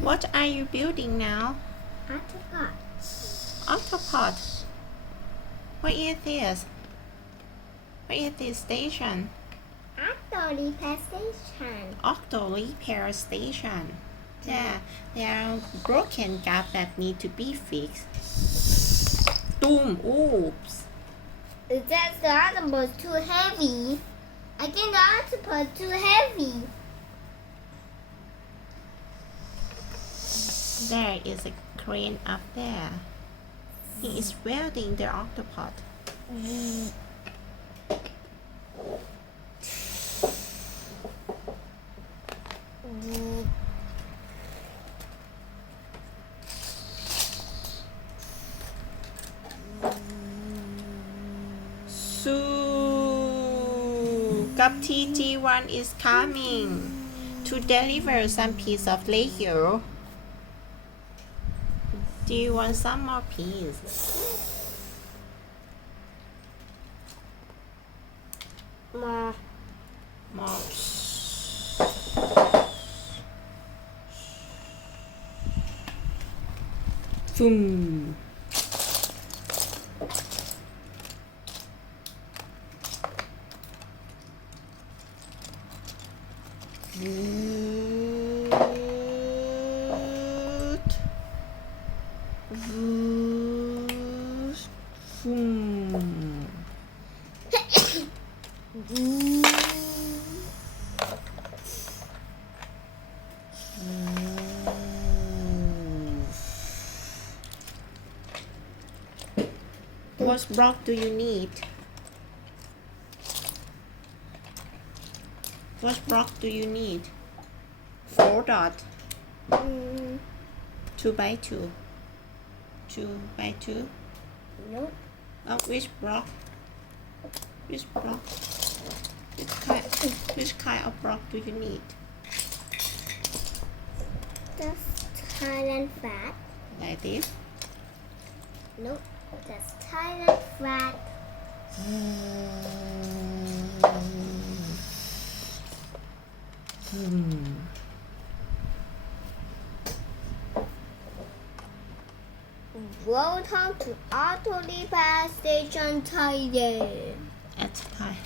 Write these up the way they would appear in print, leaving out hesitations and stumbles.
What are you building now? Octopod. Octopod. What is this? What is this station? Octo repair station. Octo repair station. Yeah, there are broken gaps that need to be fixed. Doom, oops. Is that the octopus too heavy? I think the octopus too heavy. There is a crane up there. He is welding the octopod. Gup TG1 is coming to deliver some piece of Lego. Do you want some more piece? More. Boom. What block do you need? What block do you need? 4 dot. 2 by 2. 2 by 2. Nope. Oh, which block? Which block? Which kind of block do you need? That's Thailand flat. Like this? Nope. That's Thailand flat. Welcome to Auto Repair Station Thailand. That's fine.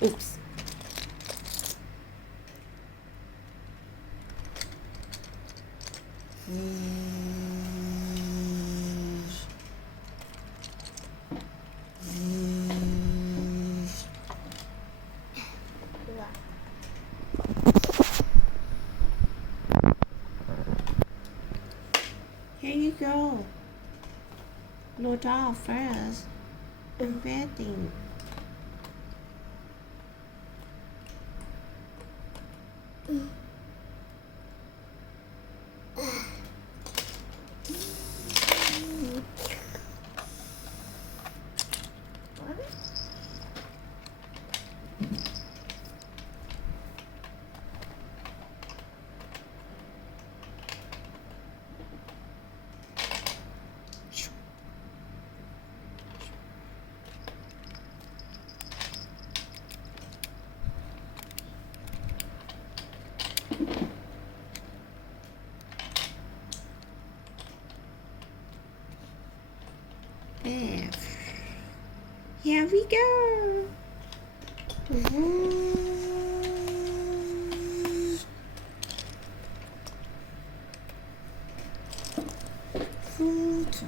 Oops. Here you go. Load off first. I'm waiting. There. Here we go. Fruit.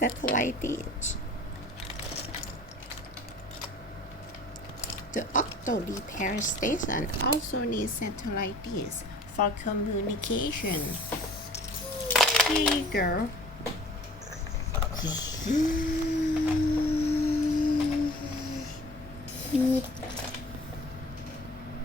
satellite dish. The Octo repair station also needs satellite dish for communication. Here you go.